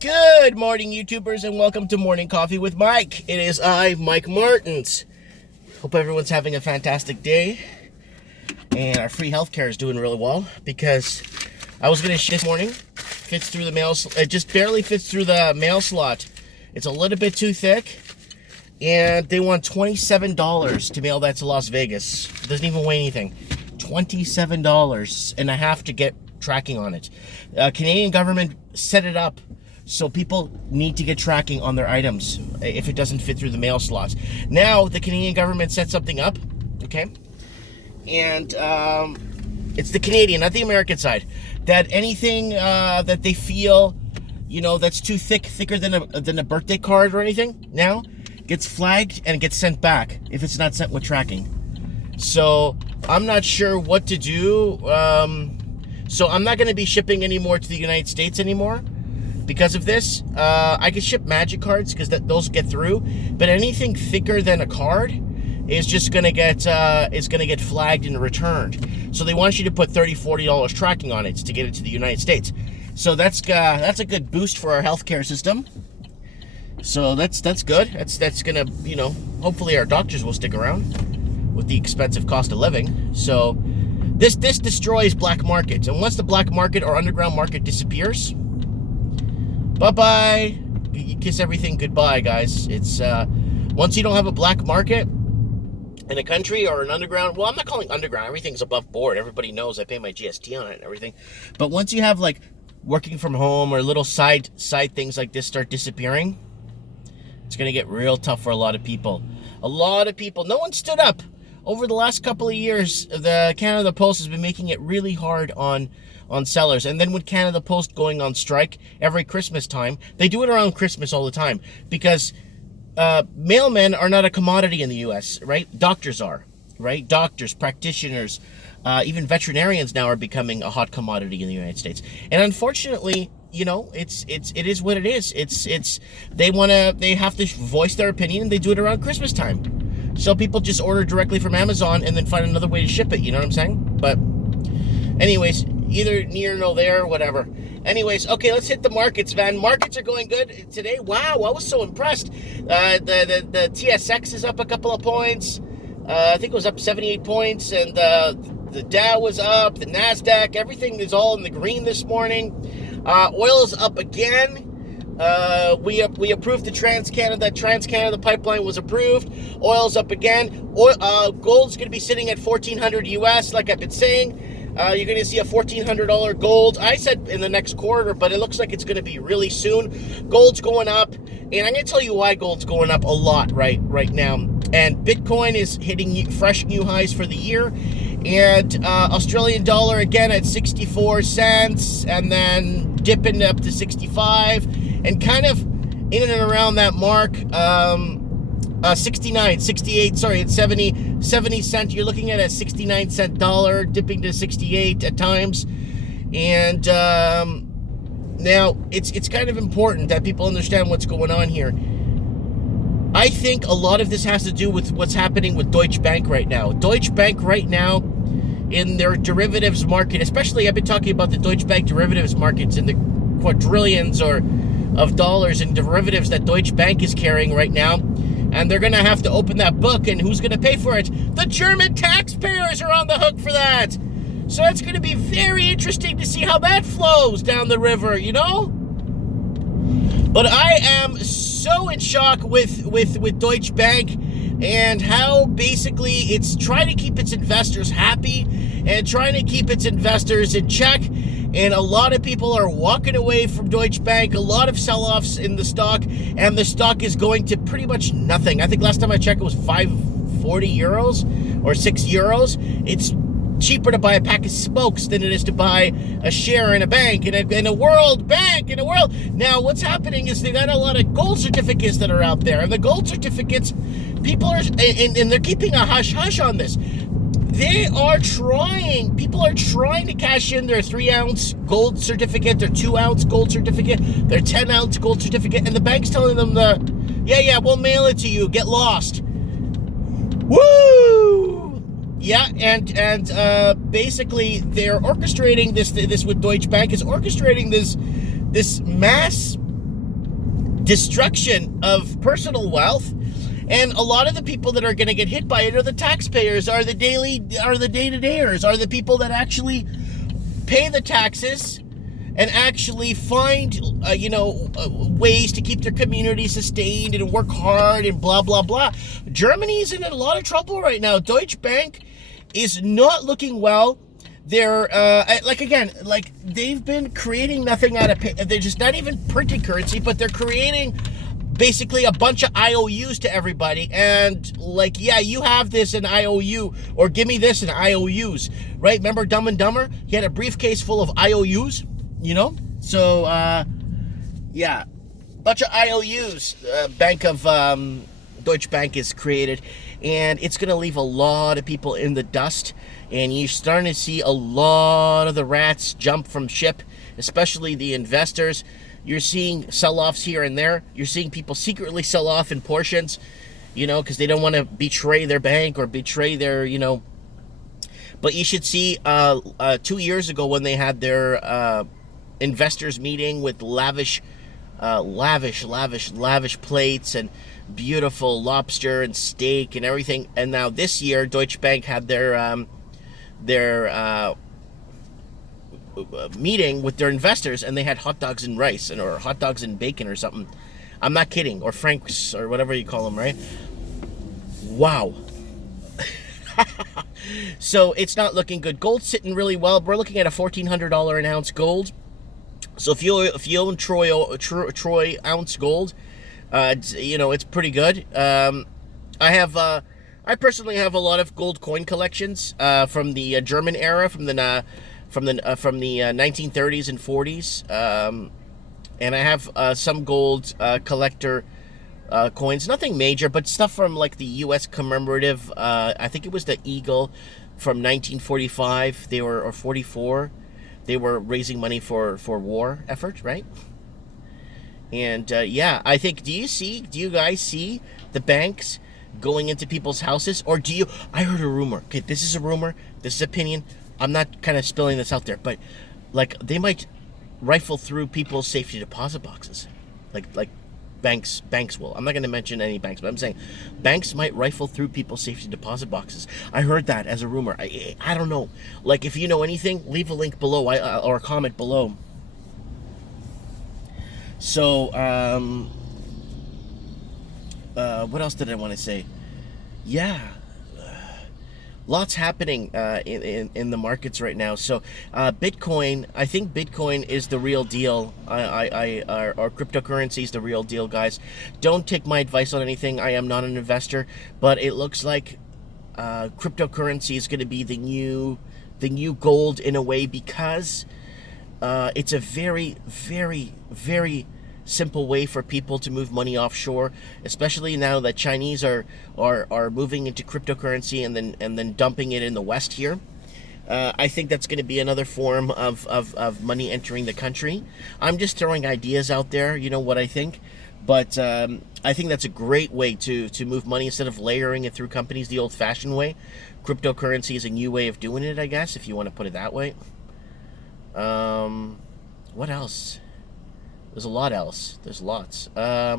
Good morning, YouTubers, and welcome to Morning Coffee with Mike. It is I, Mike Martins. Hope everyone's having a fantastic day, and our free healthcare is doing really well, because I was going to ship this morning. Fits through the mail. It just barely fits through the mail slot. It's a little bit too thick, and they want $27 to mail that to Las Vegas. It doesn't even weigh anything. $27, and I have to get tracking on it. Canadian government set it up so people need to get tracking on their items if it doesn't fit through the mail slots. Now the Canadian government set something up, okay? And it's the Canadian, not the American side, that anything that they feel, that's too thicker than a birthday card or anything, now gets flagged and gets sent back if it's not sent with tracking. So I'm not sure what to do. So I'm not going to be shipping anymore to the United States anymore because of this. I could ship magic cards because those get through, but anything thicker than a card is just going to get flagged and returned. So they want you to put $30-$40 tracking on it to get it to the United States. So that's a good boost for our healthcare system. So that's good. That's going to, hopefully our doctors will stick around with the expensive cost of living. So this destroys black markets, and once the black market or underground market disappears, bye-bye. You kiss everything goodbye, guys. It's once you don't have a black market in a country or an underground, well, I'm not calling underground, everything's above board. Everybody knows I pay my GST on it and everything. But once you have like working from home or little side things like this start disappearing, it's going to get real tough for a lot of people. A lot of people, no one stood up. Over the last couple of years, the Canada Post has been making it really hard on sellers. And then with Canada Post going on strike every Christmas time, they do it around Christmas all the time, because mailmen are not a commodity in the U.S., right? Doctors are, right? Doctors, practitioners, even veterinarians now are becoming a hot commodity in the United States. And unfortunately, it is what it is. They have to voice their opinion, and they do it around Christmas time. So people just order directly from Amazon and then find another way to ship it, you know what I'm saying? But anyways, either near nor there, whatever. Anyways, okay, let's hit the markets, man. Markets are going good today. Wow, I was so impressed. The TSX is up a couple of points. I think it was up 78 points, and the Dow was up, the NASDAQ, everything is all in the green this morning. Oil is up again. We approved the Trans-Canada pipeline was approved. Oil's up again. Gold's going to be sitting at $1,400 US, like I've been saying. You're going to see a $1,400 gold. I said in the next quarter, but it looks like it's going to be really soon. Gold's going up, and I'm going to tell you why gold's going up a lot right now. And Bitcoin is hitting fresh new highs for the year. And Australian dollar again at 64 cents, and then dipping up to 65, and kind of in and around that mark. 69, 68, sorry, it's 70 cent. You're looking at a 69 cent dollar dipping to 68 at times. And now it's kind of important that people understand what's going on here. I think a lot of this has to do with what's happening with Deutsche Bank right now. Deutsche Bank right now in their derivatives market, especially I've been talking about the Deutsche Bank derivatives markets and the quadrillions of dollars in derivatives that Deutsche Bank is carrying right now. And they're going to have to open that book, and who's going to pay for it? The German taxpayers are on the hook for that. So it's going to be very interesting to see how that flows down the river, But I am so in shock with Deutsche Bank and how basically it's trying to keep its investors happy and trying to keep its investors in check. And a lot of people are walking away from Deutsche Bank, a lot of sell-offs in the stock, and the stock is going to pretty much nothing. I think last time I checked it was 540 euros or 6 euros. It's cheaper to buy a pack of smokes than it is to buy a share in a bank, in a world bank, in a world. Now, what's happening is they got a lot of gold certificates that are out there, and the gold certificates, people are, and they're keeping a hush-hush on this. People are trying to cash in their 3-ounce gold certificate, their 2-ounce gold certificate, their 10-ounce gold certificate, and the bank's telling them we'll mail it to you, get lost. Woo! Yeah, and basically they're orchestrating this with Deutsche Bank is orchestrating this mass destruction of personal wealth, and a lot of the people that are going to get hit by it are the taxpayers, are the day-to-dayers, are the people that actually pay the taxes and actually find ways to keep their community sustained and work hard and blah blah blah. Germany's in a lot of trouble right now. Deutsche Bank is not looking well. They're they've been creating nothing out of they're just not even printing currency, but they're creating basically a bunch of IOUs to everybody, and you have this in IOU, or give me this in IOUs, right? Remember Dumb and Dumber? He had a briefcase full of IOUs, so bunch of IOUs. Deutsche Bank is created, and it's going to leave a lot of people in the dust, and you're starting to see a lot of the rats jump from ship, especially the investors. You're seeing sell-offs here and there. You're seeing people secretly sell off in portions, because they don't want to betray their bank or betray their, But you should see 2 years ago when they had their investors meeting with lavish plates and beautiful lobster and steak and everything. And now this year, Deutsche Bank had their meeting with their investors, and they had hot dogs and rice, or hot dogs and bacon or something. I'm not kidding. Or Franks, or whatever you call them, right? Wow. So it's not looking good. Gold's sitting really well. We're looking at a $1,400 an ounce gold. So if you own Troy ounce gold, it's pretty good. I personally have a lot of gold coin collections from the German era, from the 1930s and 40s, and I have some gold collector coins. Nothing major, but stuff from like the U.S. commemorative. I think it was the Eagle from 1945. Or 44. They were raising money for war effort, right? And I think. Do you guys see the banks going into people's houses, or do you? I heard a rumor. Okay, this is a rumor. This is opinion. I'm not kind of spilling this out there, but they might rifle through people's safety deposit boxes, like banks will. I'm not going to mention any banks, but I'm saying banks might rifle through people's safety deposit boxes. I heard that as a rumor. I don't know. If you know anything, leave a link below or a comment below. So what else did I want to say? Yeah. Lots happening in the markets right now. So Bitcoin, I think Bitcoin is the real deal. Our cryptocurrency is the real deal, guys. Don't take my advice on anything. I am not an investor, but it looks like cryptocurrency is going to be the new gold in a way, because it's a very, very, very simple way for people to move money offshore, especially now that Chinese are moving into cryptocurrency and then dumping it in the West here. I think that's going to be another form of money entering the country. I'm just throwing ideas out there, what I think. But I think that's a great way to move money instead of layering it through companies the old-fashioned way. Cryptocurrency is a new way of doing it, I guess, if you want to put it that way. What else? There's a lot else. There's lots. I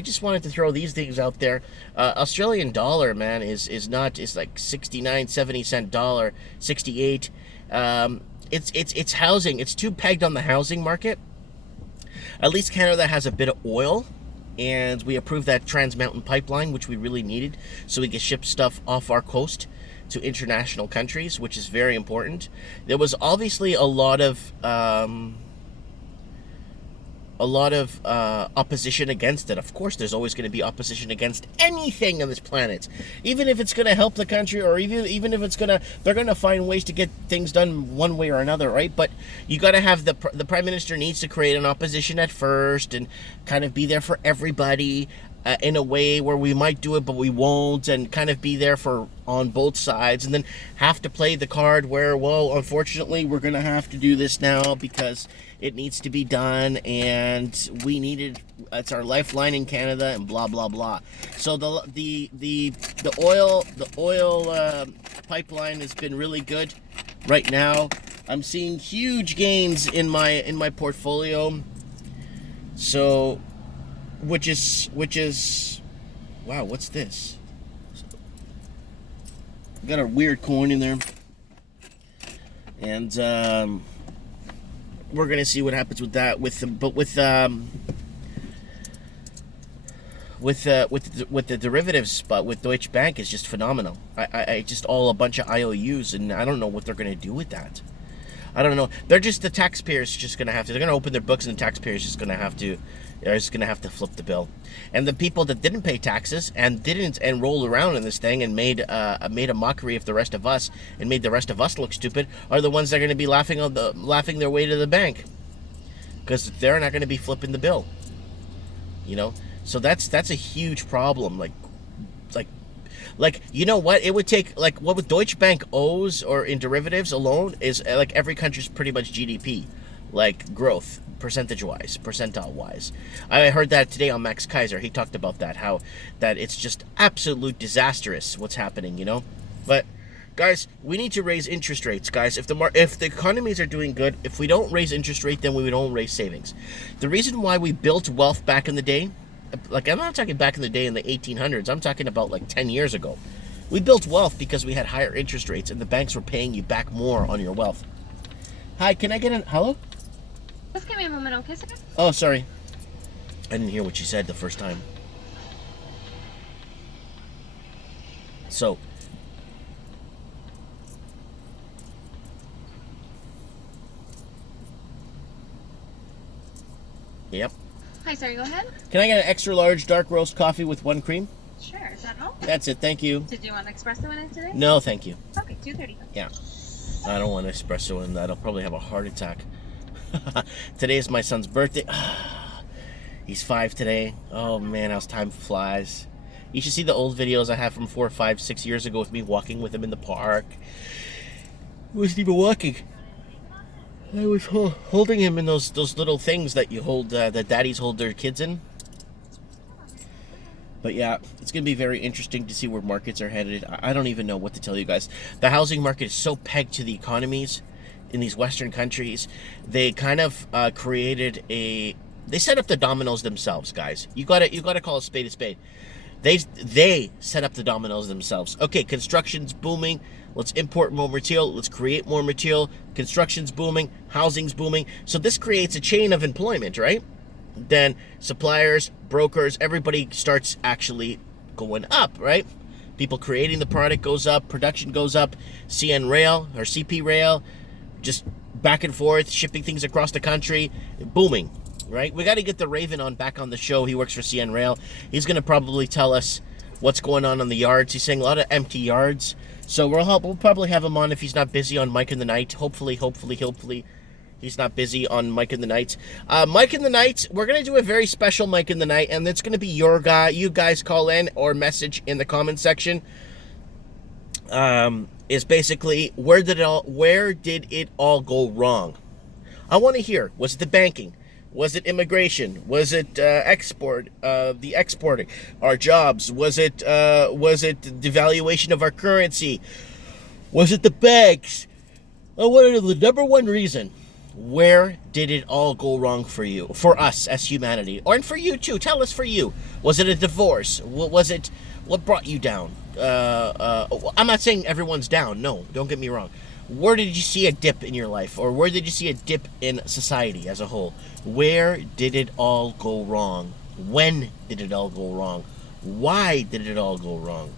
just wanted to throw these things out there. Australian dollar, man, is like 69, 70 cent dollar, 68. It's housing. It's too pegged on the housing market. At least Canada has a bit of oil, and we approved that Trans Mountain pipeline, which we really needed, so we could ship stuff off our coast to international countries, which is very important. There was obviously a lot of opposition against it. Of course, there's always going to be opposition against anything on this planet, even if it's going to help the country, or even if they're going to find ways to get things done one way or another, right? But you got to have the prime minister needs to create an opposition at first and kind of be there for everybody. In a way where we might do it, but we won't, and kind of be there on both sides, and then have to play the card where, well, unfortunately, we're going to have to do this now because it needs to be done, and it's our lifeline in Canada, and blah blah blah. So the oil pipeline has been really good right now. I'm seeing huge gains in my portfolio. So, which is, wow, what's this? Got a weird coin in there, and we're gonna see what happens with that. With the derivatives, but with Deutsche Bank is just phenomenal. I just all a bunch of IOUs, and I don't know what they're gonna do with that. I don't know. They're just the taxpayers just gonna have to. They're gonna open their books, and the taxpayers just gonna have to. They're just gonna have to flip the bill. And the people that didn't pay taxes and didn't and rolled around in this thing and made a mockery of the rest of us and made the rest of us look stupid are the ones that are gonna be laughing their way to the bank, because they're not gonna be flipping the bill. You know. So that's a huge problem. Like you know what? It would take, like, what Deutsche Bank owes or in derivatives alone is like every country's pretty much GDP, like growth percentile wise. I heard that today on Max Kaiser. He talked about that, how that it's just absolute disastrous what's happening, you know. But guys, we need to raise interest rates, guys. If the economies are doing good, if we don't raise interest rate, then we don't raise savings. The reason why we built wealth back in the day, like, I'm not talking back in the day in the 1800s. I'm talking about like 10 years ago. We built wealth because we had higher interest rates and the banks were paying you back more on your wealth. Hi, can I get an hello? Just give me a moment, okay, sir? Oh, sorry. I didn't hear what you said the first time. So, yep. Hi, sir, go ahead. Can I get an extra large dark roast coffee with 1 cream? Sure, is that all? That's it, thank you. Did you want an espresso in it today? No, thank you. Okay, 2:30. Yeah. I don't want espresso in that. I'll probably have a heart attack. Today is my son's birthday. He's 5 today. Oh man, how time flies. You should see the old videos I have from 4, 5, 6 years ago with me walking with him in the park. He wasn't even walking. I was holding him in those little things that you hold, that daddies hold their kids in. But yeah, it's going to be very interesting to see where markets are headed. I don't even know what to tell you guys. The housing market is so pegged to the economies in these Western countries. They kind of created they set up the dominoes themselves, guys. You gotta call a spade a spade. They set up the dominoes themselves. Okay, construction's booming. Let's import more material. Let's create more material. Construction's booming. Housing's booming. So this creates a chain of employment, right? Then suppliers, brokers, everybody starts actually going up, right? People creating the product goes up. Production goes up. CN Rail or CP Rail, just back and forth, shipping things across the country, booming, right? We got to get the Raven back on the show. He works for CN Rail. He's going to probably tell us what's going on the yards. He's saying a lot of empty yards. So we'll probably have him on if he's not busy on Mike in the Night. Hopefully he's not busy on Mike in the Night. Mike in the Night, we're going to do a very special Mike in the Night, and it's going to be your guy. You guys call in or message in the comment section. Is basically, where did it all go wrong? I want to hear. Was it the banking? Was it immigration? Was it the exporting our jobs? Was it devaluation of our currency? Was it the banks? What are the number one reason? Where did it all go wrong for you, for us as humanity, or and for you too? Tell us for you. Was it a divorce? What was it? What brought you down? I'm not saying everyone's down. No, don't get me wrong. Where did you see a dip in your life, or where did you see a dip in society as a whole? Where did it all go wrong? When did it all go wrong? Why did it all go wrong?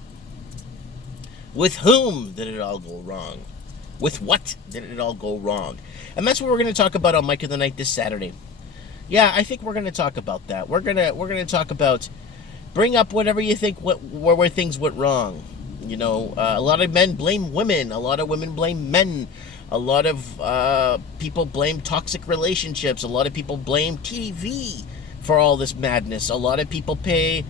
With whom did it all go wrong? With what did it all go wrong? And that's what we're going to talk about on Mike of the Night this Saturday. Yeah, I think we're going to talk about that. We're gonna talk about, bring up whatever you think where things went wrong. You know, a lot of men blame women. A lot of women blame men. A lot of people blame toxic relationships. A lot of people blame TV for all this madness. A lot of people blame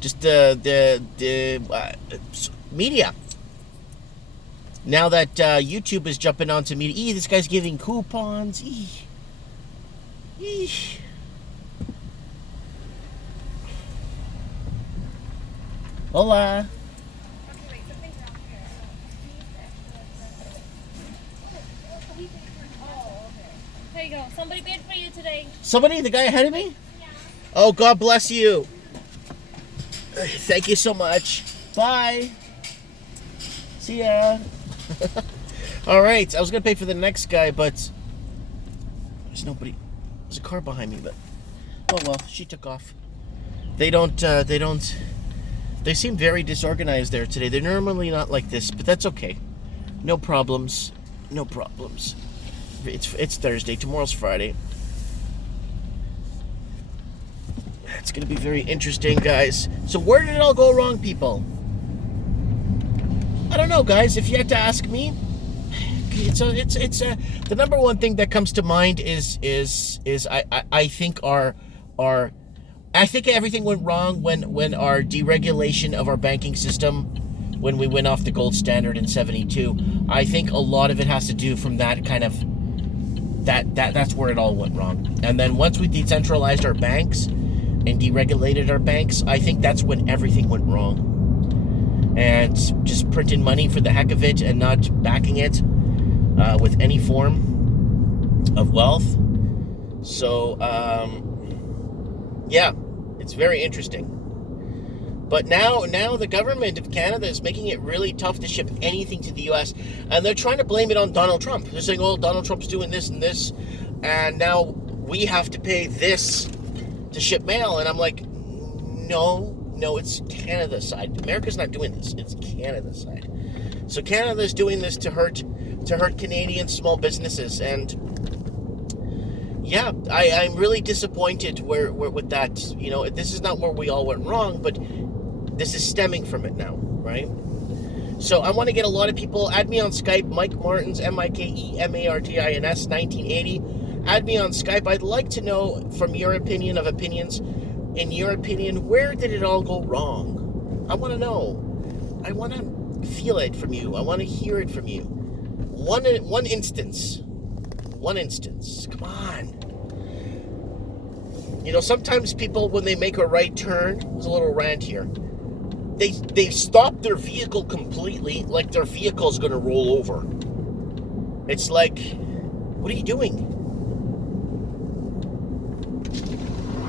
just the media. Now that YouTube is jumping onto media, this guy's giving coupons. Hola. There you go. Somebody paid for you today. Somebody? The guy ahead of me? Oh, God bless you. Thank you so much. Bye. See ya. All right. I was going to pay for the next guy, but there's nobody. There's a car behind me, but oh well, she took off. They seem very disorganized there today. They're normally not like this, but that's okay. No problems. No problems. It's Thursday. Tomorrow's Friday. It's going to be very interesting, guys. So where did it all go wrong, people? I don't know, guys. If you had to ask me, the number one thing that comes to mind is I think I think everything went wrong when our deregulation of our banking system, when we went off the gold standard in 72. I think a lot of it has to do from that kind of that's where it all went wrong. And then once we decentralized our banks and deregulated our banks, I think that's when everything went wrong. And just printing money for the heck of it and not backing it with any form of wealth. So, yeah, it's very interesting. But now the government of Canada is making it really tough to ship anything to the U.S. And they're trying to blame it on Donald Trump. They're saying, oh, Donald Trump's doing this and this, and now we have to pay this to ship mail. And I'm like, no, it's Canada's side. America's not doing this. It's Canada's side. So Canada's doing this to hurt Canadian small businesses. And yeah, I'm really disappointed where with that. You know, this is not where we all went wrong, but this is stemming from it now, right? So I want to get a lot of people. Add me on Skype, Mike Martins, MikeMartins 1980. Add me on Skype. I'd like to know from your opinion of opinions. In your opinion, where did it all go wrong? I want to know. I want to feel it from you. I want to hear it from you. One instance. Come on. You know, sometimes people, when they make a right turn, there's a little rant here. They stop their vehicle completely, like their vehicle's going to roll over. It's like, what are you doing?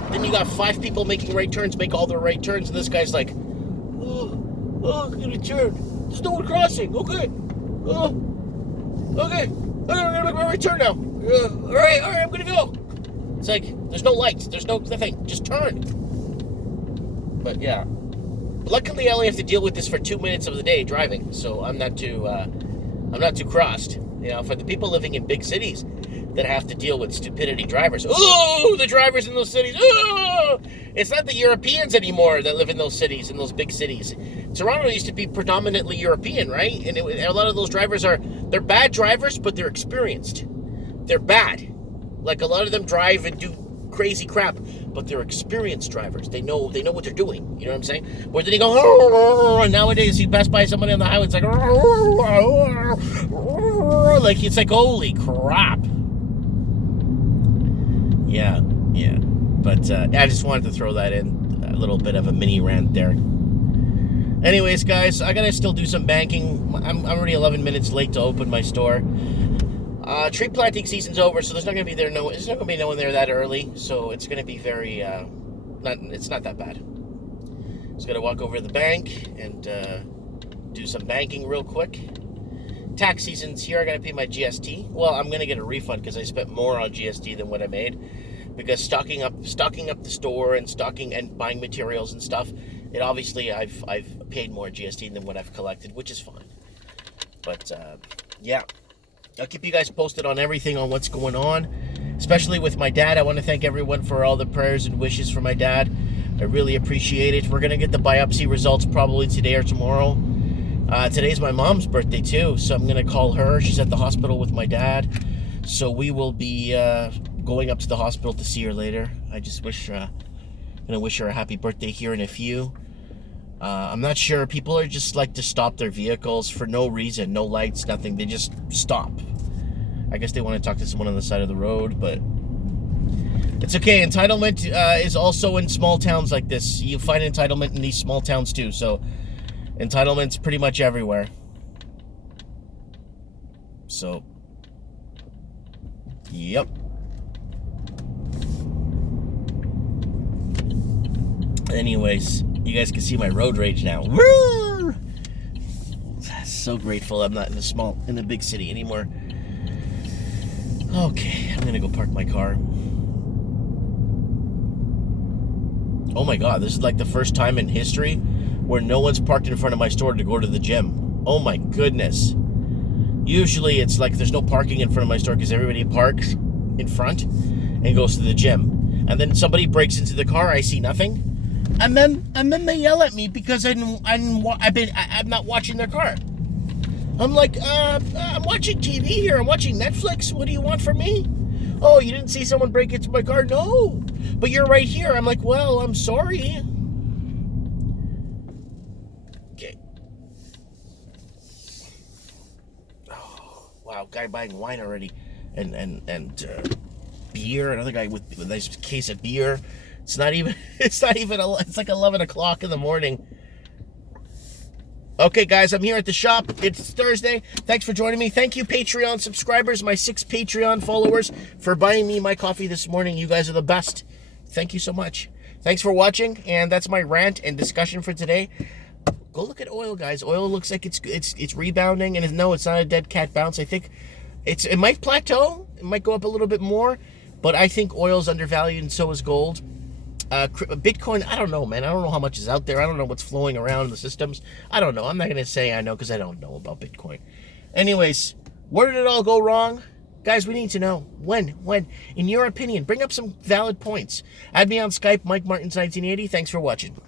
Then you got 5 people making right turns, make all their right turns, and this guy's like, I'm gonna turn. There's no one crossing. Okay. Okay. I'm gonna make my right turn now. All right, I'm gonna go. It's like, there's no lights, there's nothing. Just turn. But yeah. Luckily, I only have to deal with this for 2 minutes of the day driving, so I'm not too crossed. You know, for the people living in big cities that have to deal with stupidity drivers. Oh, the drivers in those cities. Oh, it's not the Europeans anymore that live in those cities, in those big cities. Toronto used to be predominantly European, right? And a lot of those drivers they're bad drivers, but they're experienced. They're bad. Like, a lot of them drive and do crazy crap, but they're experienced drivers. They know what they're doing. You know what I'm saying? Where then you go, and nowadays you pass by somebody on the highway, it's like, it's like, holy crap. Yeah. But I just wanted to throw that in, a little bit of a mini rant there. Anyways, guys, I gotta still do some banking. I'm already 11 minutes late to open my store. Tree planting season's over, so there's not gonna be no one there that early. So it's gonna be very it's not that bad. Just gotta walk over to the bank and do some banking real quick. Tax season's here. I gotta pay my GST. Well, I'm gonna get a refund because I spent more on GST than what I made, because stocking up the store and buying materials and stuff. It obviously I've paid more GST than what I've collected, which is fine. But yeah, I'll keep you guys posted on everything, on what's going on, especially with my dad. I want to thank everyone for all the prayers and wishes for my dad. I really appreciate it. We're gonna get the biopsy results probably today or tomorrow. Today's my mom's birthday too, so I'm gonna call her. She's at the hospital with my dad, so we will be going up to the hospital to see her later. I just gonna wish her a happy birthday here in a few. I'm not sure. People are just like to stop their vehicles for no reason, no lights, nothing. They just stop. I guess they want to talk to someone on the side of the road, but it's okay. Entitlement is also in small towns like this. You find entitlement in these small towns too. So entitlement's pretty much everywhere. So, yep. Anyways, you guys can see my road rage now. Woo! So grateful I'm not in the big city anymore. Okay, I'm gonna go park my car. Oh my god, this is like the first time in history where no one's parked in front of my store to go to the gym. Oh my goodness. Usually it's like there's no parking in front of my store because everybody parks in front and goes to the gym. And then somebody breaks into the car, I see nothing. And then they yell at me because I'm not watching their car. I'm like, I'm watching TV here. I'm watching Netflix. What do you want from me? Oh, you didn't see someone break into my car? No. But you're right here. I'm like, well, I'm sorry. Okay. Oh, wow, guy buying wine already. And beer. Another guy with a nice case of beer. It's like 11 o'clock in the morning. Okay, guys, I'm here at the shop. It's Thursday. Thanks for joining me. Thank you, Patreon subscribers, my 6 Patreon followers, for buying me my coffee this morning. You guys are the best. Thank you so much. Thanks for watching, and that's my rant and discussion for today. Go look at oil, guys. Oil looks like it's rebounding, and no, it's not a dead cat bounce. I think it might plateau. It might go up a little bit more, but I think oil's undervalued, and so is gold. Bitcoin, I don't know, man. I don't know how much is out there. I don't know what's flowing around in the systems. I don't know. I'm not going to say I know because I don't know about Bitcoin. Anyways, where did it all go wrong? Guys, we need to know. When? In your opinion, bring up some valid points. Add me on Skype, Mike Martins 1980. Thanks for watching.